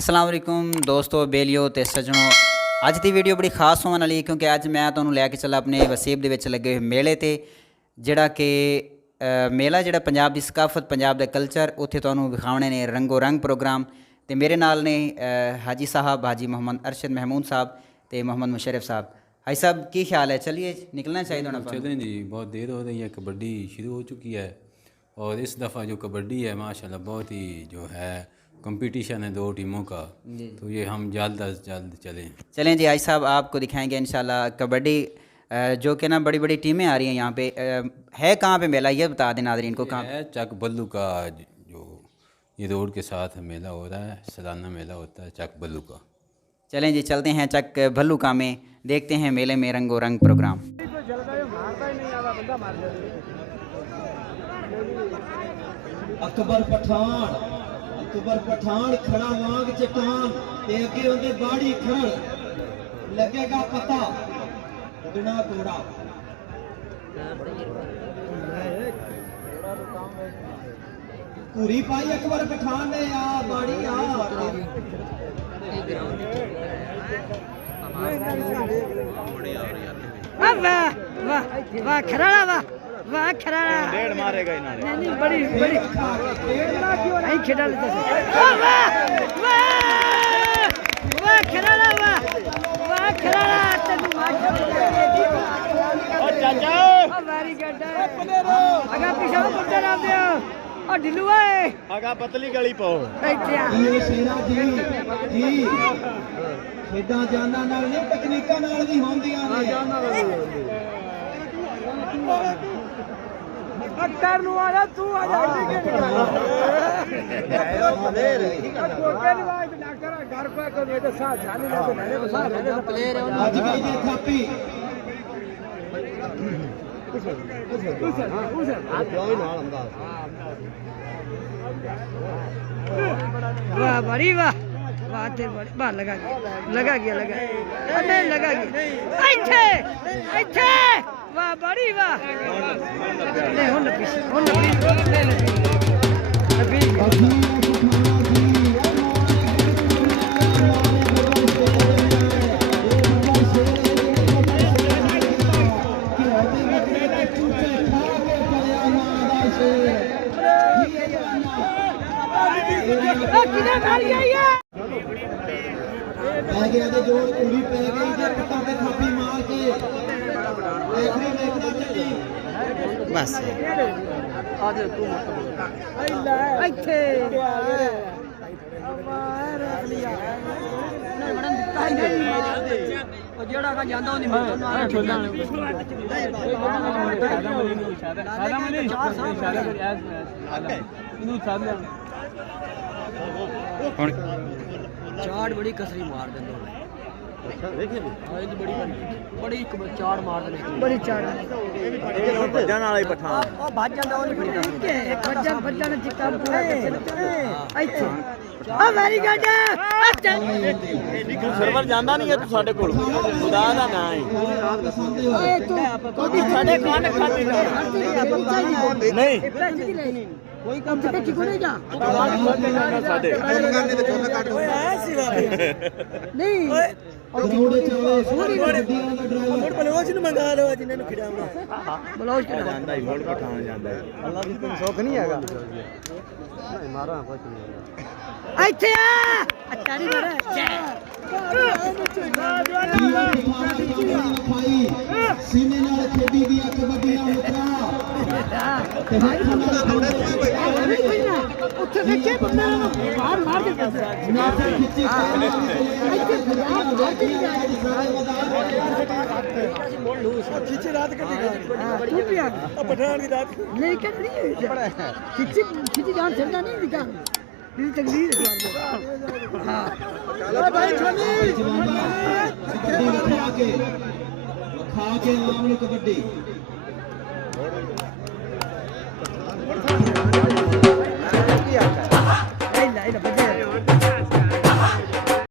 अस्सलाम वालेकुम दोस्तों बेलियो ते सजनों। ਅੱਜ ਦੀ ਵੀਡੀਓ ਬੜੀ ਖਾਸ ਹੋਣ ਵਾਲੀ ਕਿਉਂਕਿ ਅੱਜ ਮੈਂ ਤੁਹਾਨੂੰ ਲੈ ਕੇ ਚੱਲਾ ਆਪਣੇ ਵਸੀਬ ਦੇ ਵਿੱਚ ਲੱਗੇ ਹੋਏ ਮੇਲੇ ਤੇ, ਜਿਹੜਾ ਕਿ ਮੇਲਾ ਜਿਹੜਾ ਪੰਜਾਬ ਦੀ ਸਕਾਫਤ, ਪੰਜਾਬ ਦਾ ਕਲਚਰ, ਉੱਥੇ ਤੁਹਾਨੂੰ ਵਿਖਾਉਣੇ ਨੇ ਰੰਗੋ ਰੰਗ ਪ੍ਰੋਗਰਾਮ। ਤੇ ਮੇਰੇ ਨਾਲ ਨੇ ਹਾਜੀ ਸਾਹਿਬ, ਹਾਜੀ मोहम्मद अरशद महमूद साहब ਤੇ मोहम्मद मुशर्रफ साहब। हाई साहब की ख्याल है, चलिए निकलना चाहिए होना? चलें जी, बहुत देर हो रही है, कबड्डी शुरू हो चुकी है और इस दफ़ा जो कबड्डी है माशाल्लाह बहुत ही जो है कंपटीशन है दो टीमों का, तो ये हम जल्द अज जल्द चलें जी। हाई साहब आपको दिखाएंगे इंशाल्लाह कबड्डी, जो कि ना बड़ी बड़ी टीमें आ रही हैं यहाँ पे। है कहाँ पे मेला, ये बता दें नाज़रीन को। कहाँ है? चक बल्लू का, जो ये रोड के साथ मेला हो रहा है, सालाना मेला होता है चक बल्लू का। चलें जी, चलते हैं चक भल्लू का में, देखते हैं मेले में रंगो रंग प्रोग्राम। अकबर पठान खड़ा वांग चट्टान ते अगे उनदे बाड़ी खड़ लगेगा पता बिना कोड़ा। पूरी पाई अकबर पठान ने आ बाड़ी आ वाह वाह वाह खराड़ा वाह वाह खराड़ा डेढ़ मारेगा इन्होंने। नहीं बड़ी बड़ी नहीं खेला लेते वाह वाह वाह खराड़ा वाह खराड़ा तेनू ओ चाचा वेरी गुड अगा पीछे मुंडे ना दियो ओ ढिल्लू ओए अगा पतली गली पाओ ਇੱਥੇ ਆ ਇਹ ਸ਼ੇਰਾ ਜੀ ਖੇਡਾਂ ਜਾਨਾਂ ਨਾਲ ਨਹੀਂ ਤਕਨੀਕਾਂ ਨਾਲ ਵੀ ਹੁੰਦੀਆਂ ਨੇ। ਜਾਨਾਂ ਨਾਲ ਵੀ ਹੁੰਦੀਆਂ अक्कर नु आजा तू आजा के प्लेयर कोके निवाज डॉक्टर घर पे को ये तो साथ जाने तो मैंने साथ प्लेयर है ਅੱਜ ਗਈ ਜੇ ਥਾਪੀ वाह बड़ी वाह वाह ते बड़ी वाह लगा गया अबे लगा गया अच्छे अच्छे वाह बड़ी वाह ले हो न जोड़ पूरी पै गई जे पट्टा ते थापी मार के आखिरी देखना चली बस आज तू अच्छे ਜਿਹੜਾ ਕਾ ਜਾਂਦਾ ਉਹ ਨਹੀਂ चाड़ बड़ी कसरी मार देंगे बड़ी चाड़ मार देने बड़ी चाड़ भजन वाला पठान ओ भज जांदा ओ नहीं भजन चिट्टा पूरा ਇੱਥੇ ਆ ਵੈਰੀ ਗੁੱਡ ਅੱਛਾ ਸਰਵਰ ਜਾਂਦਾ ਨਹੀਂ ਹੈ ਤੂੰ ਸਾਡੇ ਕੋਲ ਖੁਦਾ ਦਾ ਨਾਮ ਹੈ ਓਏ ਤੂੰ ਕੋਦੀ ਸਾਡੇ ਕੰਨ ਖਾਤੀ ਨਹੀਂ ਕੋਈ ਕੰਮ ਤੇ ਕੀ ਕੋਲੇ ਜਾ ਸਾਡੇ ਕੰਮ ਕਰਨੇ ਤੇ ਚੋਲਾ ਕੱਟ ਓਏ ਐ ਸੀ ਨਹੀਂ ਜੋੜੇ ਚਾਵੇ ਸੋਰੀ ਗੱਡੀਆਂ ਦਾ ਡਰਾਈਵਰ ਮੋੜ ਬਲੌਜ ਨੂੰ ਮੰਗਾ ਲਓ ਜਿੰਨਾਂ ਨੂੰ ਖਿਡਾਉਣਾ ਬਲੌਜ ਕਿਹੜਾ ਜਾਂਦਾ ਹੀ ਮੋੜ ਪਠਾਣ ਜਾਂਦਾ ਹੈ। ਅੱਲਾ ਦੀ ਤੈਨੂੰ ਸੁੱਖ ਨਹੀਂ ਹੈਗਾ ਮਾਰਾਂ ਕੁਛ ਨਹੀਂ ਇੱਥੇ ਆ ਅੱਛਾ ਨਹੀਂ ਮਾਰਾ ਸੀਨੇ ਨਾਲ ਖੇਡੀ ਦੀ ਕਬੱਡੀ ਨਾਲ ਉੱਥੇ ਦੇਖੇ ਬੰਦੇ ਨੂੰ ਮਾਰ ਕੇ खिची रात कटी भी आ पठान की रात नहीं कटनी खिची जान चलता नहीं दिखा मेरी तकदीर है। हां चलो भाई छोनी खा के नाम कबड्डी नहीं नहीं